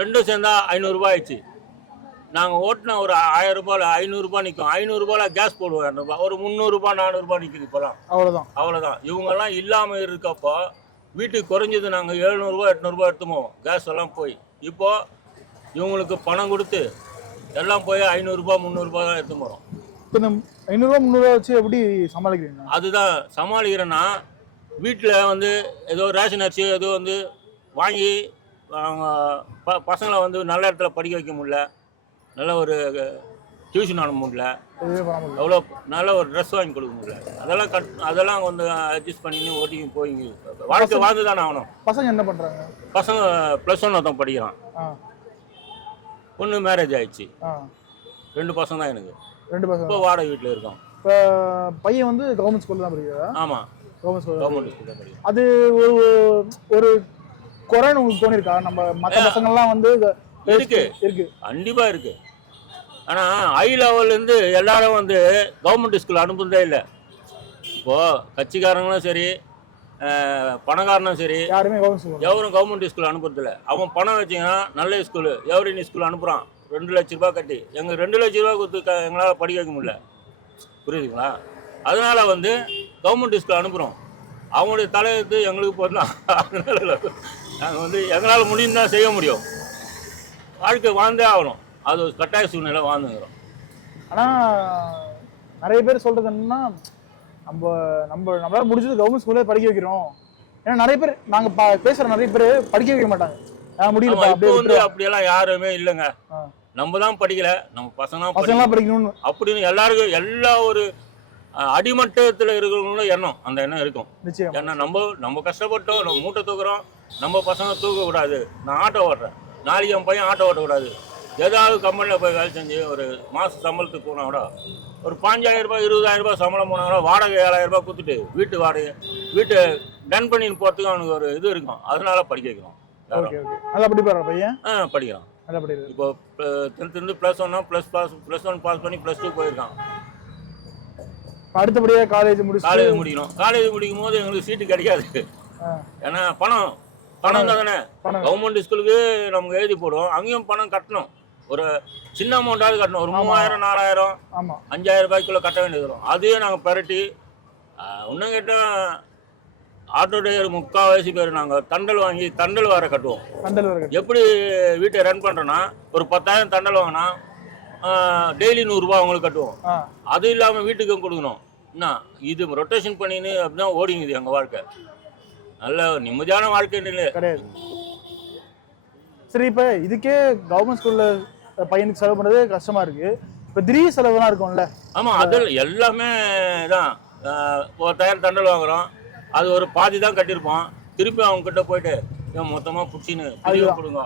ரெண்டும் சேர்ந்தா 500 ரூபா ஆயிடுச்சு. நாங்கள் ஓட்டினா ஒரு 1000 ரூபாயில் 500 ரூபா நிற்கும். 500 ரூபாயில் கேஸ் போடுவோம் 200 ரூபா, ஒரு 300 ரூபா 400 ரூபா நிற்குது இப்போலாம். அவ்வளோதான். இவங்கெல்லாம் இல்லாமல் இருக்கப்போ வீட்டுக்கு குறைஞ்சது நாங்கள் 700 ரூபா 800 ரூபா எடுத்து போவோம் கேஸ் எல்லாம் போய். இப்போது இவங்களுக்கு பணம் கொடுத்து எல்லாம் போய் 500 ரூபா 300 ரூபா தான் எடுத்து போகிறோம். இப்போ இந்த 500 ரூபா 300 ரூபா வச்சு எப்படி சமாளிக்கிறீங்க? அதுதான் சமாளிக்கிறேன்னா, வீட்டில் வந்து ஏதோ ரேஷன் அரிசி ஏதோ வந்து வாங்கி அவங்க பசங்களை வந்து நல்ல இடத்துல படிக்க வைக்க முடியல, நல்ல ஒரு டியூஷன் அனுப்ப முடியல, எவ்வளோ நல்ல ஒரு ட்ரெஸ் வாங்கி கொடுக்க முடியல. அதெல்லாம் வந்து அட்ஜஸ்ட் பண்ணின்னு ஓட்டிங்க போயிங்க வாழ்க்கை வாழ்ந்து தானே ஆகணும். பசங்க என்ன பண்ணுறாங்க? பசங்க +1 ஒருத்தன் படிக்கிறான். பொண்ணு மேரேஜ் ஆயிடுச்சு. 2 பசங்க தான் எனக்கு. 2 பசங்க இப்போ வாடகை வீட்டில் இருக்கோம். இப்போ பையன் வந்து கவர்மெண்ட் ஸ்கூலில் தான் படிக்கிறா? ஆமாம், கவர்மெண்ட் ஸ்கூல் தான் படிக்கிறேன். அது ஒரு குறைன்னு உங்களுக்கு தோணிருக்கா? நம்ம மற்ற பசங்கள்லாம் வந்து இருக்கு கண்டிப்பாக இருக்குது. ஆனால் ஹை லெவல்லேருந்து எல்லாரும் வந்து கவர்மெண்ட் ஸ்கூல் அனுப்புறதே இல்லை. இப்போது கட்சிக்காரங்களும் சரி பணக்காரனும் சரி எவரும் கவர்மெண்ட் ஸ்கூல் அனுப்புறதில்ல. அவன் பணம் வச்சிங்கன்னா நல்ல ஸ்கூலு எவரின் ஸ்கூல் அனுப்புகிறான். 2 லட்ச ரூபா கட்டி எங்கள் 2 லட்ச ரூபா கொடுத்து எங்களால் படிக்க வைக்க முடியல. புரியுதுங்களா? அதனால் வந்து கவர்மெண்ட் ஸ்கூல் அனுப்புகிறோம். அவங்களுடைய தலையெழுத்து எங்களுக்கு போடலாம். அதனால நாங்கள் வந்து எங்களால் முடியும் தான் செய்ய முடியும். வாழ்க்கை வாழ்ந்தே ஆகணும். அது ஒரு கட்டாய சூழ்நிலை வாழ்ந்துங்கிறோம். ஆனால் நிறைய பேர் சொல்கிறது என்னன்னா, நம்மளால் முடிஞ்சது கவர்மெண்ட் ஸ்கூலே படிக்க வைக்கிறோம், ஏன்னா நிறைய பேர் நாங்கள் பேசுகிற நிறைய பேர் படிக்க வைக்க மாட்டாங்க. முடியல இப்போ அப்படியே வந்து அப்படியெல்லாம் யாருமே இல்லைங்க. நம்ம தான் படிக்கல, நம்ம பசங்களாம் படிக்கணும்னு அப்படின்னு எல்லாருக்கும் எல்லா ஒரு அடிமட்டத்தில் இருக்கிறவங்களும் எண்ணம், அந்த எண்ணம் இருக்கும். நிச்சயம். ஏன்னா நம்ம கஷ்டப்பட்டோம், நம்ம மூட்டை தூக்குறோம், நம்ம பசங்க தூக்கக்கூடாது. நான் ஆட்டோ ஓட்டுறேன், நாளைக்கு என் பையன் ஆட்டோ ஓட்டக்கூடாது. ஏதாவது கம்பெனியில் போய் வேலை செஞ்சு ஒரு மாத சம்பளத்துக்கு போனால் கூட ஒரு 5,000 ரூபாய் 20,000 ரூபாய் சம்பளம் போனால் கூட வாடகை 7,000 ரூபாய் கொடுத்துட்டு வீட்டு வாடகை வீட்டை டன் பண்ணின்னு போகிறதுக்கு அவனுக்கு ஒரு இது இருக்கும். அதனால படிக்க வைக்கிறோம். நல்லா படிப்பாரா பையன்? படிக்கிறான். நல்லா படிக்கிறான். இப்போ 10th +1 +1 பாஸ் பண்ணி +2 போயிருக்கான். அடுத்தபடியாக காலேஜ் முடிக்கணும். காலேஜ் முடிக்கும் போது எங்களுக்கு சீட்டு கிடைக்காது. ஏன்னா பணம் தானே. கவர்மெண்ட் ஸ்கூலுக்கு நமக்கு எழுதி போடுவோம், அங்கேயும் பணம் கட்டணும். ஒரு சின்ன அமௌண்ட்டாவது கட்டணும். ஒரு 3,000 4,000 5,000 ரூபாய்க்குள்ள கட்ட வேண்டியது வரும். அதையும் நாங்கள் பெரட்டி இன்னும் கேட்டால் ஆட்டோ டிரைவர் 3/4 பேர் நாங்கள் தண்டல் வேற கட்டுவோம். எப்படி வீட்டை ரன் பண்ணுறோன்னா ஒரு 10,000 தண்டல் வாங்கினா டெய்லி 100 ரூபா அவங்களுக்கு கட்டுவோம். அது இல்லாமல் வீட்டுக்கும் கொடுக்கணும். என்ன இது ரொட்டேஷன் பண்ணின்னு அப்படிதான் ஓடிங்குது எங்கள் வாழ்க்கை. நல்ல நிம்மதியான வாழ்க்கை கிடையாது. சரி, இப்போ இதுக்கே கவர்மெண்ட் ஸ்கூலில் பையனுக்கு செலவு பண்ணுறது கஷ்டமாக இருக்குது. இப்போ திடீர் செலவுலாம் இருக்கும்ல? ஆமாம், அதில் எல்லாமே தான். 10,000 தண்டல் வாங்குகிறோம், அது ஒரு பாதி தான் கட்டியிருப்போம். திருப்பி அவங்க கிட்ட போயிட்டு மொத்தமாக பிடிச்சின்னு கொடுங்க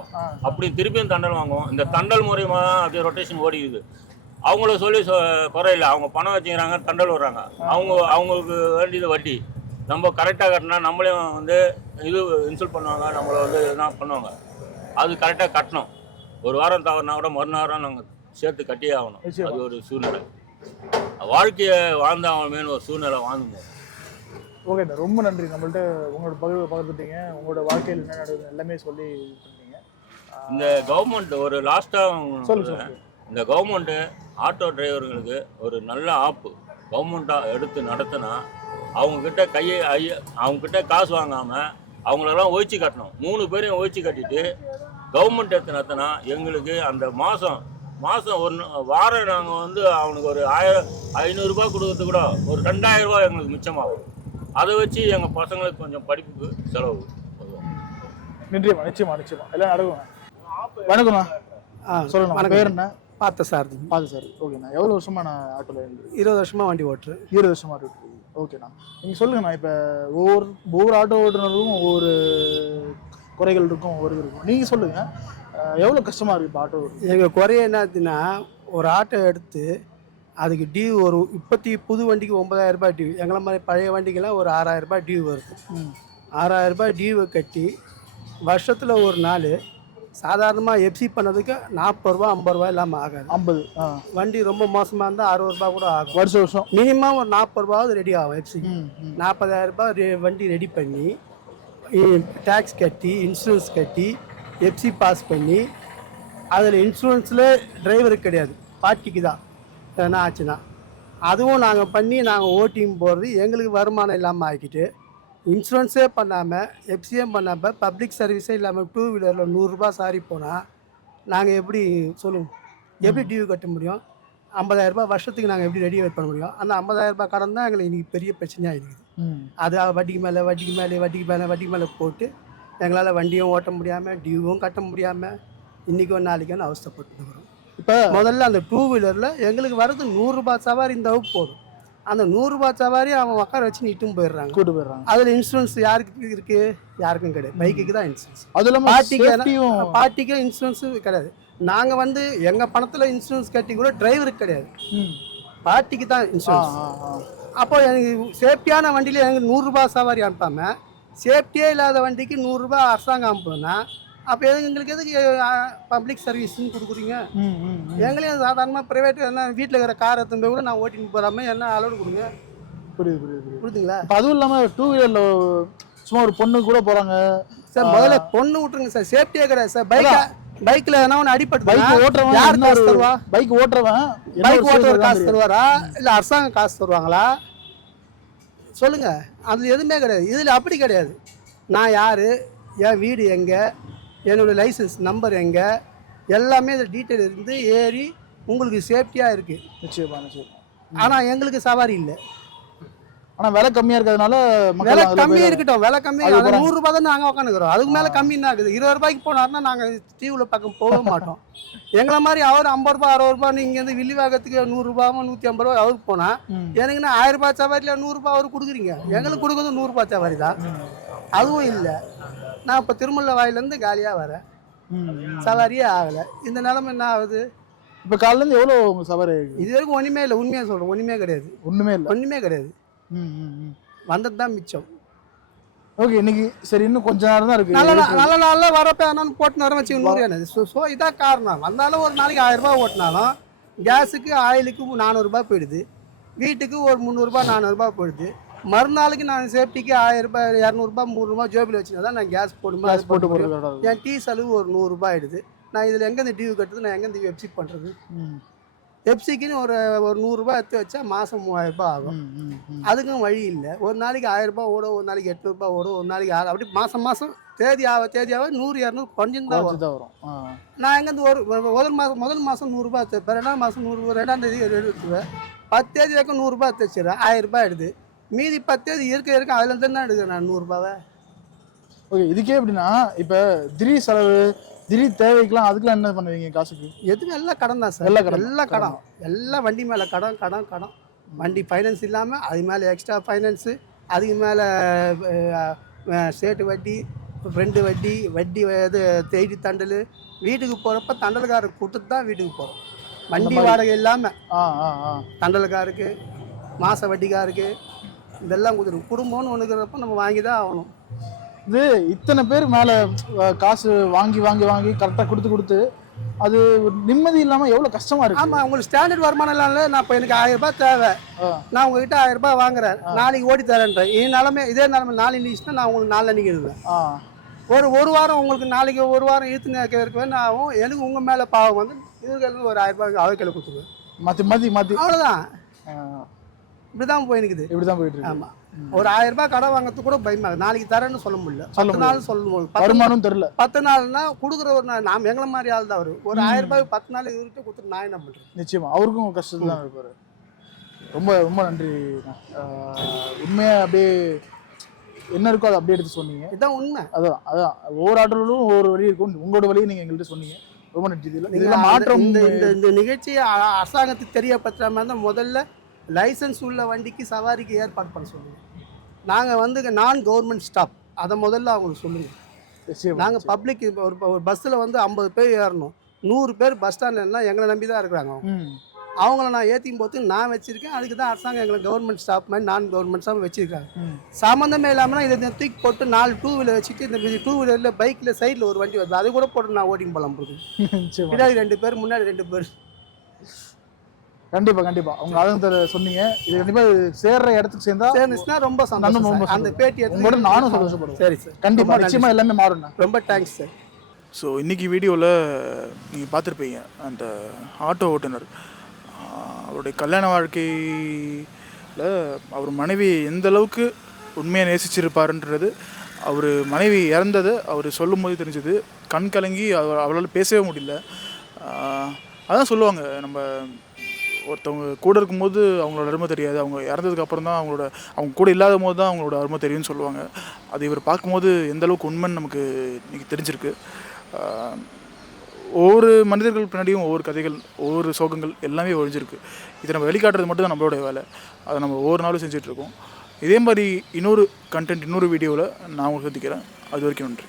அப்படி திருப்பியும் தண்டல் வாங்குவோம். இந்த தண்டல் மூலியமாக தான் அப்படியே ரொட்டேஷன் ஓடிக்குது. அவங்கள சொல்லி குறையில்லை, அவங்க பணம் வச்சுக்கிறாங்க, தண்டல் வர்றாங்க. அவங்களுக்கு வேண்டியது வட்டி. நம்ம கரெக்டாக கட்டினா நம்மளையும் வந்து இது இன்சல்ட் பண்ணுவாங்க, நம்மளை வந்து என்ன பண்ணுவாங்க. அது கரெக்டாக கட்டணும். ஒரு வாரம் தவறுனா கூட மறுநாரம் நாங்கள் சேர்த்து கட்டியே ஆகணும். அது ஒரு சூழ்நிலை. வாழ்க்கையை வாழ்ந்தாகணுமேனு ஒரு சூழ்நிலை வாழ்ந்துவோம். ஓகேண்ணா, ரொம்ப நன்றி. நம்மள்ட்ட உங்களோட பகிர்ந்துட்டீங்க, உங்களோட வாழ்க்கையில் என்ன நடக்குது எல்லாமே சொல்லி கொடுத்தீங்க. இந்த கவர்மெண்ட் ஒரு லாஸ்ட்டாக இந்த கவர்மெண்ட்டு ஆட்டோ டிரைவர்களுக்கு ஒரு நல்ல ஆப்பு கவர்மெண்ட்டாக எடுத்து நடத்தினா அவங்கக்கிட்ட காசு வாங்காமல் அவங்களெல்லாம் ஒழிச்சு கட்டணும். 3 பேரையும் ஒழிச்சு கட்டிட்டு கவர்மெண்ட் எடுத்து நடத்தினா எங்களுக்கு அந்த மாதம் ஒரு வாரம் நாங்கள் வந்து அவனுக்கு ஒரு 500 ரூபாய் கொடுக்கறது கூட ஒரு 2,000 ரூபாய் எங்களுக்கு மிச்சமாகும். அதை வச்சு எங்கள் பசங்களுக்கு கொஞ்சம் படிப்புக்கு செலவு. நிச்சயமா நிச்சயமா நிச்சயமா எல்லாம் நடக்கும். வணக்கம்ண்ணா. சொல்லுங்க, பேர் என்ன? சார். ஓகேண்ணா. எவ்வளோ வருஷமா நான் ஆட்டோவில் 20 வருஷமாக வண்டி ஓட்டுறேன். 20 வருஷமா ஆட்டோ ஓட்டுறேன். ஓகேண்ணா, நீங்கள் சொல்லுங்கண்ணா. இப்போ ஒவ்வொரு ஆட்டோ ஓட்டுநருக்கும் ஒவ்வொரு குறைகள் இருக்கும், ஒவ்வொரு இருக்கும். நீங்கள் சொல்லுங்கள், எவ்வளோ கஷ்டமாக இருக்குது இப்போ ஆட்டோ? எங்கள் குறைய என்னதுன்னா, ஒரு ஆட்டோ எடுத்து அதுக்கு டியூ ஒரு இப்போத்தி புது வண்டிக்கு 9,000 ரூபாய் டியூ. எங்களை மாதிரி பழைய வண்டிக்கெல்லாம் ஒரு 6,000 ரூபாய் டியூ வருது. 6,000 ரூபாய் டியூவை கட்டி வருஷத்தில் ஒரு நாள் சாதாரணமாக எஃப்சி பண்ணதுக்கு 40 ரூபா 50 ரூபா இல்லாமல் ஆகாது. 50 வண்டி ரொம்ப மோசமாக இருந்தால் 60 ரூபா கூட ஆகும். வருஷம் மினிமம் ஒரு 40 ரூபாவது ரெடி ஆகும். எஃப்சி 40,000 ரூபாய் வண்டி ரெடி பண்ணி டேக்ஸ் கட்டி இன்சூரன்ஸ் கட்டி எஃப்சி பாஸ் பண்ணி அதில் இன்சூரன்ஸில் டிரைவருக்கு கிடையாது, பார்ட்டிக்கு தான் என்ன ஆச்சுன்னா. அதுவும் நாங்கள் பண்ணி நாங்கள் ஓட்டிங் போகிறது எங்களுக்கு வருமானம் இல்லாமல் ஆக்கிட்டு இன்சூரன்ஸே பண்ணாமல் எஃப்சியே பண்ணாமல் பப்ளிக் சர்வீஸே இல்லாமல் 2 வீலரில் 100 ரூபா சாரி போனால் நாங்கள் எப்படி சொல்லுங்கள், எப்படி டியூ கட்ட முடியும்? 50,000 ரூபாய் வருஷத்துக்கு நாங்கள் எப்படி ரெடி பண்ண முடியும்? அந்த 50,000 ரூபாய் கடன் தான் எங்களுக்கு இன்றைக்கி பெரிய பிரச்சனையாக இருக்குது. அது வட்டிக்கு மேலே போட்டு எங்களால் வண்டியும் ஓட்ட முடியாமல் டியூவும் கட்ட முடியாமல் இன்றைக்கோ நாளைக்கோ அவஸ்தைப்பட்டுருக்குறோம். இப்போ முதல்ல அந்த 2 வீலரில் எங்களுக்கு வர்றது 100 ரூபாய் சவாரி இருந்தாலும் போதும். அந்த 100 ரூபாய் சவாரி அவன் உட்கார வச்சு கூட்டு போயிடுறாங்க. அதில் இன்சூரன்ஸ் யாருக்கு இருக்குது? யாருக்கும் கிடையாது. பைக்குக்கு தான் இன்சூரன்ஸ். அது இல்லாமல் பார்ட்டிக்கு இன்சூரன்ஸும் கிடையாது. நாங்கள் வந்து எங்கள் பணத்தில் இன்சூரன்ஸ் கட்டி கூட டிரைவருக்கு கிடையாது, பார்ட்டிக்கு தான் இன்சூரன்ஸ். அப்போ எனக்கு சேஃப்டியான வண்டியில் எனக்கு 100 ரூபாய் சவாரி அனுப்பாமல் சேஃப்டியே இல்லாத வண்டிக்கு 100 ரூபாய் அரசாங்கம் அனுப்புனா அப்போ எங்களுக்கு எதுக்கு பப்ளிக் சர்வீஸ்ன்னு கொடுக்குறீங்க? எங்களையும் சாதாரணமாக ப்ரைவேட் என்ன வீட்டில் இருக்கிற கார் எடுத்து போய் கூட நான் ஓட்டின்னு போகாமல் என்ன அலோடு கொடுங்க. புரியுதுங்களா? இப்போ அதுவும் இல்லாமல் 2 வீலரில் சும்மா ஒரு பொண்ணு கூட போகிறாங்க சார். முதல்ல பொண்ணு விட்டுருங்க சார், சேஃப்டியே கிடையாது சார். பைக்கில் என்ன ஒன்று அடிப்பட்டு பைக் ஓட்டுறவன் யார் காசு தருவா? பைக் ஓட்டுறவர் காசு தருவாரா இல்லை அரசாங்கம் காசு தருவாங்களா? சொல்லுங்கள். அதில் எதுவுமே கிடையாது. இதில் அப்படி கிடையாது. நான் யார், என் வீடு எங்கே, என்னோடய லைசன்ஸ் நம்பர் எங்கே, எல்லாமே இதில் டீட்டெயில் இருந்து ஏறி உங்களுக்கு சேஃப்டியாக இருக்குது. நிச்சயமா. ஆனால் எங்களுக்கு சவாரி இல்லை. ஆனால் விலை கம்மியாக இருக்கிறதுனால விலை மக்கள் கம்மி இருக்கட்டும், விலை கம்மி அது அது போறாங்க. 100 ரூபாய் தான் நாங்கள் உட்காந்துக்கிறோம். அதுக்கு மேலே கம்மி என்ன ஆகுது? 20 ரூபாய்க்கு போனாருன்னா நாங்கள் டிவியில் பக்கம் போக மாட்டோம். எங்களை மாதிரி அவர் 50 ரூபா 60 ரூபா இங்கேருந்து வில்லிவாக்கத்துக்கு 100 ரூபாவும் 150 ரூபா அவருக்கு போனால் எனக்குன்னா 1000 ரூபாய் சவாரியில் 100 ரூபாய் அவருக்கு கொடுக்குறீங்க. எங்களுக்கு கொடுக்குறது 100 ரூபாய் சவாரி தான். அதுவும் இல்லை. நான் இப்போ திருமல்ல வாயிலேருந்து காலியாக வரேன், சவாரியே ஆகலை. இந்த நிலைமை என்ன ஆகுது? இப்போ காலையிலேருந்து எவ்வளோ சவாரி? இது வரைக்கும் ஒன்றுமே இல்லை. உண்மையாக சொல்கிறேன், ஒன்றுமே கிடையாது. ஒன்றுமே இல்லை. ஒன்றுமே கிடையாது. வந்தது தான் மிச்சம். ஓகே, இன்னைக்கு சரி இன்னும் கொஞ்ச நேரம் தான் இருக்குது. நல்ல நாளில் வரப்போ ஆனால் போட்டு நேரம் வச்சு 100 ஸோ இதான் காரணம். வந்தாலும் ஒரு நாளைக்கு 1000 ரூபாய் ஓட்டினாலும் கேஸுக்கு ஆயிலுக்கு 400 ரூபாய் போயிடுது, வீட்டுக்கு ஒரு 300 ரூபாய் 400 ரூபாய் போயிடுது. மறுநாளுக்கு நான் சேஃப்டிக்கு 1000 ரூபாய் 200 ரூபாய் 300 ரூபாய் ஜோபில் வச்சுனா தான் நான் கேஸ் போட்டு என் டீ செலவு ஒரு 100 ரூபாய் ஆயிடுது. நான் இதில் எங்கே இந்த டிவி கட்டுறது? நான் எங்கே இந்த வெப்சி பண்ணுறது? வெப்சிக்குன்னு ஒரு 100 ரூபாய் எடுத்து வச்சா மாதம் 3000 ரூபாய் ஆகும். அதுக்கும் வழி இல்லை. ஒரு நாளைக்கு 1000 ரூபாய் ஓடும், ஒரு நாளைக்கு 800 ரூபாய் ஓடும், ஒரு நாளைக்கு அப்படி மாதம் தேதி ஆக 100 200 கொஞ்சம் தான் வரும். நான் எங்கேருந்து முதல் மாதம் 100 ரூபாய் தைப்பேன், 2ஆம் மாதம் 100, 2ஆம் தேதி எடுத்துவேன். 10 தேதி வரைக்கும் 100 ரூபாய் தைச்சிடுறேன், 1000 ரூபாய் எடுது. மீதி 10 தேதி இருக்க அதுலேருந்து தான் எடுக்கிறேன் நான் 100 ரூபாவை. ஓகே, இதுக்கே எப்படின்னா இப்போ திடீர் செலவு திடீர் தேவைக்கெல்லாம் அதுக்கெல்லாம் என்ன பண்ணுவீங்க காசுக்கு? எதுவும் எல்லாம் கடன் தான் சார். எல்லாம் கடன். எல்லாம் வண்டி மேலே கடன். வண்டி ஃபைனான்ஸ் இல்லாமல் அது மேலே எக்ஸ்ட்ரா ஃபைனான்ஸு, அதுக்கு மேலே ஸ்டேட்டு வட்டி, ஃப்ரெண்டு வட்டி இது தேடி தண்டல். வீட்டுக்கு போகிறப்ப தண்டல்காரருக்கு கொடுத்துட்டு தான் வீட்டுக்கு போகிறோம். வண்டி வாடகை இல்லாமல் தண்டல்காருக்கு, மாத வட்டிக்காருக்கு இதெல்லாம் கொடுத்துரும். குடும்பம்னு ஒன்றுக்கிறப்ப நம்ம வாங்கி தான் ஆகணும். இது இத்தனை பேர் மேலே காசு வாங்கி கரெக்டாக கொடுத்து அது நிம்மதி இல்லாமல் எவ்வளோ கஷ்டமாக இருக்குது. ஆமாம், உங்களுக்கு ஸ்டாண்டர்ட் வருமானம் இல்லாமல நான் இப்போ எனக்கு 1000 ரூபாய் தேவை, நான் உங்ககிட்ட 1000 ரூபாய் வாங்குறேன், நாளைக்கு ஓடி தரேன்றேன். இதே நிலைமை நாளைக்கு இருந்துச்சுன்னா நான் உங்களுக்கு 4 அன்னைக்கு இருந்தேன். ஒரு வாரம் உங்களுக்கு நாளைக்கு ஒரு வாரம் இழுத்து இருக்க நான் ஆகும். எனக்கு உங்கள் மேலே பாவம் வந்து இவர்களுக்கு ஒரு 1000 ரூபாய்க்கு அவைக்கலை கொடுத்துருவேன். மாற்றி அவ்வளோதான். இப்படி தான் போயிருக்கு. ஆமாம், ஒரு 1000 ரூபாய் கடை வாங்கிறதுக்கு கூட பயமா, நாளைக்கு தரேன்னு சொல்ல முடியல. 10 நாள் சொல்ல முடியல, வருமானம் தெரியல. 10 நாள்னா கொடுக்குற ஒரு நாம் எங்களை மாதிரி ஆள் தான். ஒரு 1000 ரூபாய் 10 நாள் இவர்கிட்ட கொடுத்துட்டு நான் என்ன பண்ணுறேன்? நிச்சயமா அவருக்கும் கஷ்டம் தான் இருப்பாரு. ரொம்ப நன்றி. உண்மையாக அப்படியே என்ன இருக்கோ அதை அப்படியே எடுத்து சொன்னீங்க. இதுதான் உண்மை. அதான் ஒவ்வொரு ஆட்டோலும் ஒவ்வொரு வழி இருக்கும். உங்களோட வழியை நீங்கள் எங்கள்கிட்ட சொன்னீங்க. ரொம்ப நன்றி. இதெல்லாம் மாற்றம். இந்த நிகழ்ச்சியை அரசாங்கத்துக்கு தெரியப்படுத்துற மாதிரி தான் முதல்ல லைசன்ஸ் உள்ள வண்டிக்கு சவாரிக்கு ஏற்பாடு பண்ண சொல்லுங்கள். நாங்கள் வந்து நான் கவர்மெண்ட் ஸ்டாப் அதை முதல்ல அவங்களுக்கு சொல்லுங்கள். நாங்கள் பப்ளிக் ஒரு பஸ்ஸில் வந்து 50 பேர் ஏறணும், 100 பேர் பஸ் ஸ்டாண்ட்லன்னா எங்களை நம்பி தான் இருக்கிறாங்க. அவங்கள நான் ஏற்றியும் போது நான் வச்சுருக்கேன். அதுக்கு தான் அரசாங்கம் எங்களை கவர்மெண்ட் ஸ்டாப் மாதிரி நான் கவர்மெண்ட் ஸ்டாப் வச்சுருக்காங்க. சம்மந்தமே இல்லாமல் இதை தூக்கி போட்டு 4 டூ வீலர் வச்சுட்டு இந்த 2 வீலரில் பைக்கில் சைடில் ஒரு வண்டி வருது, அது கூட போட்டு நான் ஓட்டிங் போகலாம் போகுது. பின்னாடி 2 பேர், முன்னாடி 2 பேர். கண்டிப்பா அவங்க ஆதங்கத்தை சொன்னீங்க. இது கண்டிப்பா சேர்ற இடத்துக்கு சேர்ந்துச்சுன்னா ரொம்ப சந்தோஷம். அந்த பேட்டி உங்களோட நானும் சந்தோஷப்படுவேன். சரி சார், கண்டிப்பா நிச்சயமா எல்லாமே மாறும். ரொம்ப தேங்க்ஸ் சார். ஸோ இன்றைக்கி வீடியோவில் நீங்கள் பார்த்துருப்பீங்க அந்த ஆட்டோ ஓட்டுநர் அவருடைய கல்யாண வாழ்க்கையில் அவர் மனைவி எந்த அளவுக்கு உண்மையாக நேசிச்சிருப்பாருன்றது அவர் மனைவி இறந்தது அவர் சொல்லும் போது தெரிஞ்சது. கண் கலங்கி அவளால் பேசவே முடியல. அதான் சொல்லுவாங்க, நம்ம ஒருத்தவங்க கூட இருக்கும்போது அவங்களோட அருமை தெரியாது, அவங்க இறந்ததுக்கு அப்புறம் தான் அவங்க கூட இல்லாத போது தான் அவங்களோட அருமை தெரியும்னு சொல்லுவாங்க. அது இவர் பார்க்கும்போது எந்த அளவுக்கு உண்மைன்னு நமக்கு இன்றைக்கி தெரிஞ்சிருக்கு. ஒவ்வொரு மனிதர்கள் பின்னாடியும் ஒவ்வொரு கதைகள், ஒவ்வொரு சோகங்கள் எல்லாமே ஒழிஞ்சிருக்கு. இதை நம்ம வெளிக்காட்டுறது மட்டும் தான் நம்மளோட வேலை. அதை நம்ம ஒவ்வொரு நாளும் செஞ்சிட்ருக்கோம். இதே மாதிரி இன்னொரு கண்டென்ட் இன்னொரு வீடியோவில் நான் உங்களுக்கு சந்திக்கிறேன். அது வரைக்கும் நன்றி.